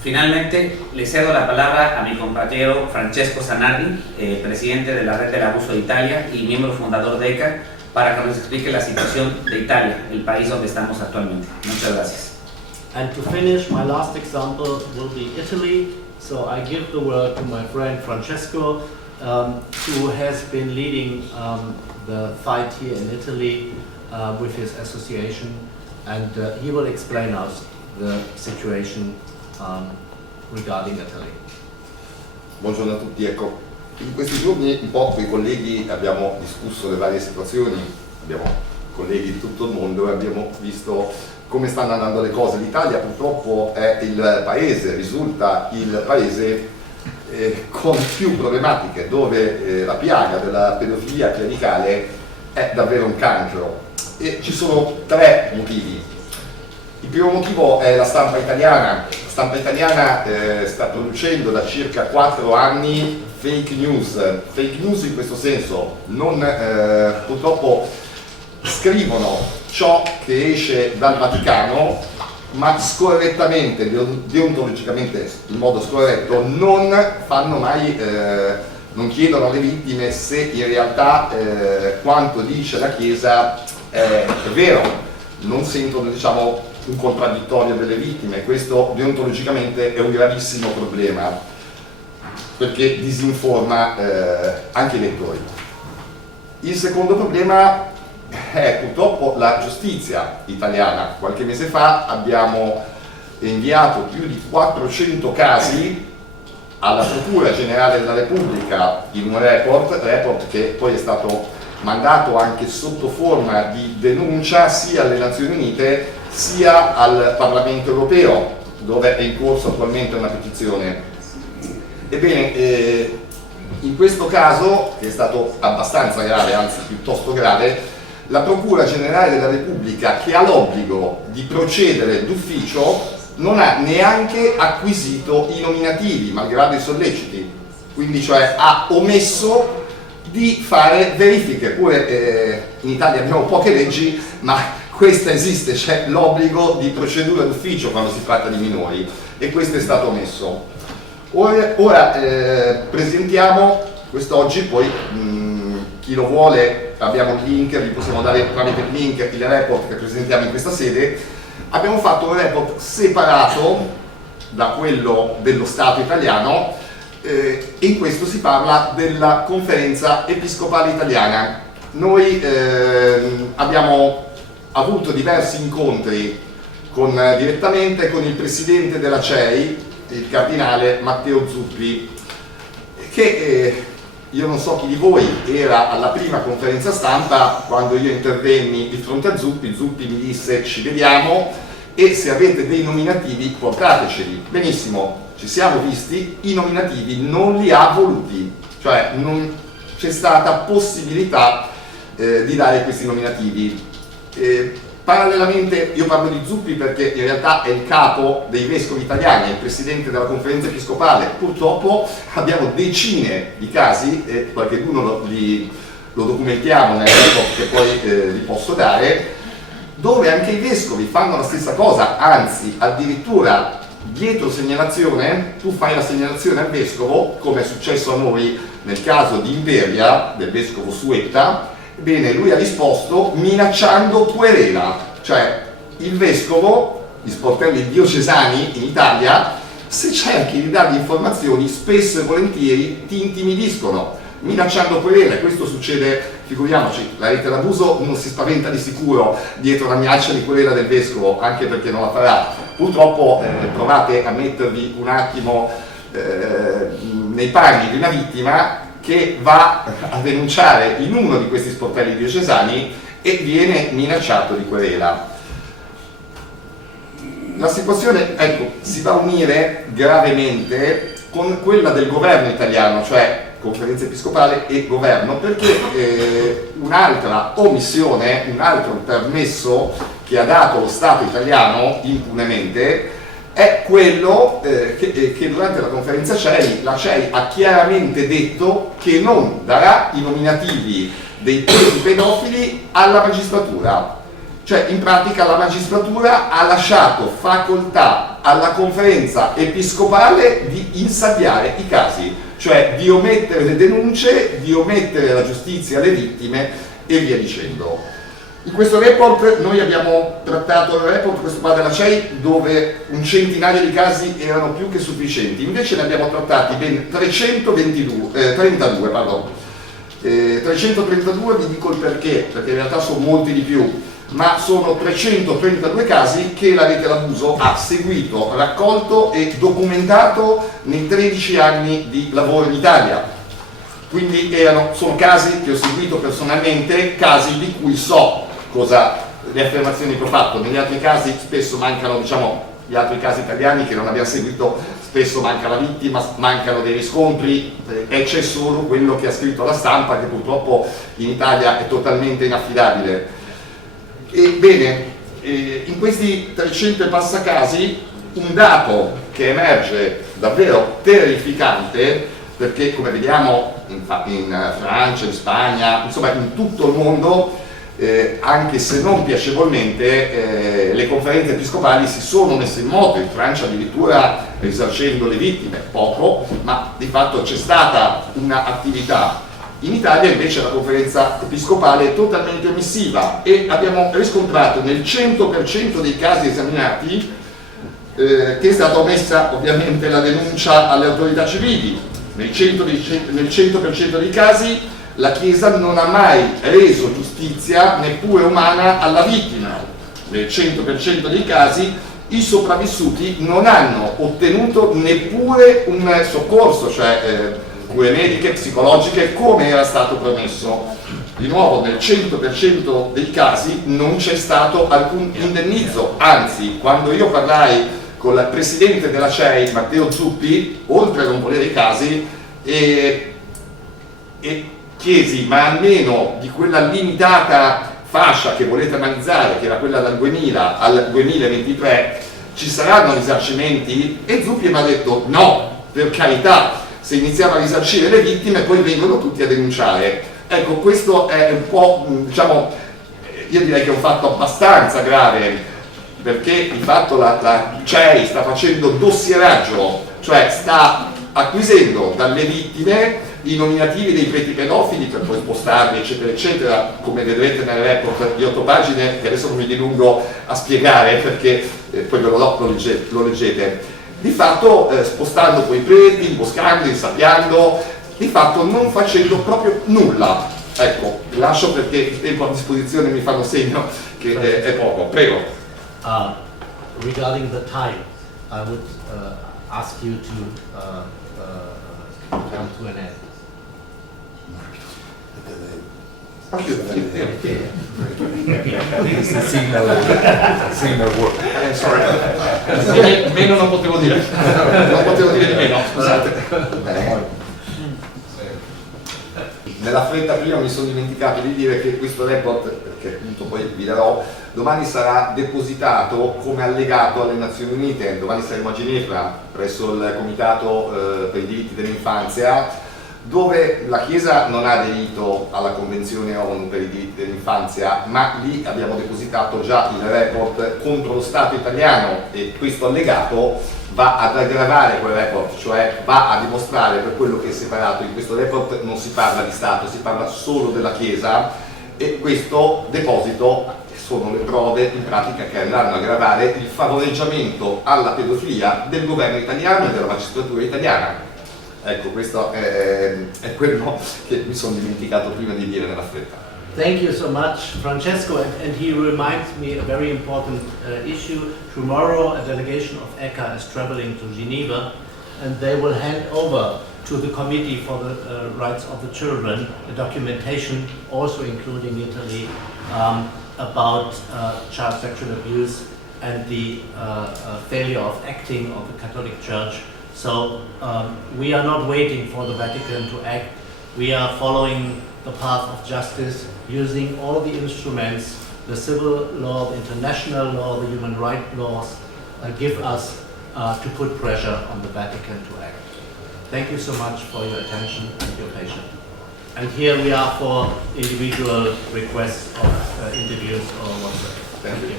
Finalmente le cedo la palabra a mi compañero Francesco Zanardi, presidente de la Red del Abuso de Italia y miembro fundador de ECA, para que nos explique la situación de Italia, el país donde estamos actualmente. Muchas gracias. And to finish, my last example will be Italy. So I give the word to my friend Francesco, who has been leading the fight here in Italy with his association, and he will explain us the situation regarding Italy. Buongiorno a tutti, ecco, in questi giorni un po' con i colleghi abbiamo discusso le varie situazioni, abbiamo colleghi di tutto il mondo e abbiamo visto come stanno andando le cose. L'Italia purtroppo è il paese, risulta il paese con più problematiche, dove la piaga della pedofilia clericale è davvero un cancro, e ci sono tre motivi. Il primo motivo è la stampa italiana. La stampa italiana sta producendo da circa 4 anni fake news in questo senso, non purtroppo scrivono ciò che esce dal Vaticano, ma scorrettamente, deontologicamente in modo scorretto, non fanno mai, non chiedono alle vittime se in realtà quanto dice la Chiesa è vero, non sentono, diciamo, un contraddittorio delle vittime. Questo deontologicamente è un gravissimo problema, perché disinforma anche i lettori. Il secondo problema è purtroppo la giustizia italiana. Qualche mese fa abbiamo inviato più di 400 casi alla Procura Generale della Repubblica in un report che poi è stato mandato anche sotto forma di denuncia sia alle Nazioni Unite sia al Parlamento Europeo, dove è in corso attualmente una petizione. Ebbene, in questo caso, che è stato abbastanza grave, anzi piuttosto grave, la Procura Generale della Repubblica, che ha l'obbligo di procedere d'ufficio, non ha neanche acquisito i nominativi, malgrado i solleciti, quindi cioè ha omesso di fare verifiche. Pure in Italia abbiamo poche leggi, ma questa esiste, c'è l'obbligo di procedura d'ufficio quando si tratta di minori, e questo è stato omesso. Ora presentiamo quest'oggi, poi chi lo vuole abbiamo il link, vi possiamo dare tramite il link il report che presentiamo in questa sede. Abbiamo fatto un report separato da quello dello Stato italiano, e in questo si parla della Conferenza Episcopale Italiana. Noi abbiamo avuto diversi incontri direttamente con il presidente della CEI, il cardinale Matteo Zuppi, che io non so chi di voi era alla prima conferenza stampa. Quando io intervenni di fronte a Zuppi, Zuppi mi disse: ci vediamo e se avete dei nominativi portateceli. Benissimo, ci siamo visti, i nominativi non li ha voluti, cioè non c'è stata possibilità di dare questi nominativi. Parallelamente, io parlo di Zuppi perché in realtà è il capo dei vescovi italiani, è il presidente della Conferenza Episcopale. Purtroppo abbiamo decine di casi, e qualcheduno lo documentiamo nel report che poi vi posso dare, dove anche i vescovi fanno la stessa cosa, anzi addirittura dietro segnalazione tu fai la segnalazione al vescovo, come è successo a noi nel caso di Imperia del vescovo Suetta. Bene, lui ha risposto minacciando querela, cioè il vescovo, gli sportelli diocesani in Italia, se cerchi di dargli informazioni spesso e volentieri ti intimidiscono, minacciando querela. E questo succede, figuriamoci, la rete d'abuso non si spaventa di sicuro dietro la minaccia di querela del vescovo, anche perché non la farà. Purtroppo provate a mettervi un attimo nei panni di una vittima che va a denunciare in uno di questi sportelli diocesani e viene minacciato di querela. La situazione, ecco, si va a unire gravemente con quella del governo italiano, cioè Conferenza Episcopale e governo, perché un'altra omissione, un altro permesso che ha dato lo Stato italiano impunemente è quello che durante la conferenza CEI, la CEI ha chiaramente detto che non darà i nominativi dei pedofili alla magistratura. Cioè in pratica la magistratura ha lasciato facoltà alla conferenza episcopale di insabbiare i casi, cioè di omettere le denunce, di omettere la giustizia alle vittime e via dicendo. In questo report noi abbiamo trattato il report, questo qua della CEI, dove un centinaio di casi erano più che sufficienti, invece ne abbiamo trattati ben 332, vi dico il perché in realtà sono molti di più, ma sono 332 casi che la rete Labuso ha seguito, raccolto e documentato nei 13 anni di lavoro in Italia. Quindi sono casi che ho seguito personalmente, casi di cui so le affermazioni che ho fatto. Negli altri casi spesso mancano, gli altri casi italiani che non abbiamo seguito, spesso manca la vittima, mancano dei riscontri e c'è solo quello che ha scritto la stampa, che purtroppo in Italia è totalmente inaffidabile. Ebbene, in questi 300 e passa casi un dato che emerge davvero terrificante, perché come vediamo in Francia, in Spagna, insomma in tutto il mondo, anche se non piacevolmente, le conferenze episcopali si sono messe in moto, in Francia addirittura risarcendo le vittime, poco, ma di fatto c'è stata un'attività. In Italia invece la conferenza episcopale è totalmente omissiva e abbiamo riscontrato nel 100% dei casi esaminati che è stata omessa ovviamente la denuncia alle autorità civili. Nel 100% dei casi la Chiesa non ha mai reso giustizia neppure umana alla vittima. Nel 100% dei casi i sopravvissuti non hanno ottenuto neppure un soccorso, cioè cure mediche, psicologiche, come era stato promesso. Di nuovo, nel 100% dei casi non c'è stato alcun indennizzo, anzi, quando io parlai con il presidente della CEI, Matteo Zuppi, oltre a non volere i casi, e chiesi, ma almeno di quella limitata fascia che volete analizzare, che era quella dal 2000 al 2023, ci saranno risarcimenti? E Zuppi mi ha detto, no, per carità, se iniziamo a risarcire le vittime poi vengono tutti a denunciare. Ecco, questo è un po', io direi che è un fatto abbastanza grave, perché di fatto la CEI sta facendo dossieraggio, cioè sta acquisendo dalle vittime i nominativi dei preti pedofili per poi spostarli eccetera eccetera, come vedrete nel report di 8 pagine che adesso non vi dilungo a spiegare perché poi lo leggete. Di fatto spostando quei preti, imboscando, insabbiando, di fatto non facendo proprio nulla. Ecco, lascio perché il tempo a disposizione mi fanno segno che è poco. Prego. Regarding the time, I would ask you to come to an end. Sorry. Meno non potevo dire. Non potevo dire di meno, scusate. Nella fretta prima mi sono dimenticato di dire che questo report, perché appunto poi vi darò, domani sarà depositato come allegato alle Nazioni Unite. Domani saremo a Ginevra presso il Comitato per i diritti dell'infanzia, dove la Chiesa non ha aderito alla Convenzione ONU per i diritti dell'infanzia, ma lì abbiamo depositato già il report contro lo Stato italiano e questo allegato va ad aggravare quel report, cioè va a dimostrare per quello che è separato. In questo report non si parla di Stato, si parla solo della Chiesa, e questo deposito sono le prove in pratica che andranno a aggravare il favoreggiamento alla pedofilia del governo italiano e della magistratura italiana. Ecco, questo è quello che mi sono dimenticato prima di dire nella fretta. Thank you so much, Francesco, and he reminds me a very important issue. Tomorrow a delegation of ECHA is traveling to Geneva, and they will hand over to the Committee for the Rights of the Children a documentation, also including Italy, about child sexual abuse and the failure of acting of the Catholic Church. So we are not waiting for the Vatican to act. We are following the path of justice, using all the instruments, the civil law, the international law, the human rights laws give us to put pressure on the Vatican to act. Thank you so much for your attention and your patience. And here we are for individual requests of interviews or whatsoever. Thank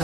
you.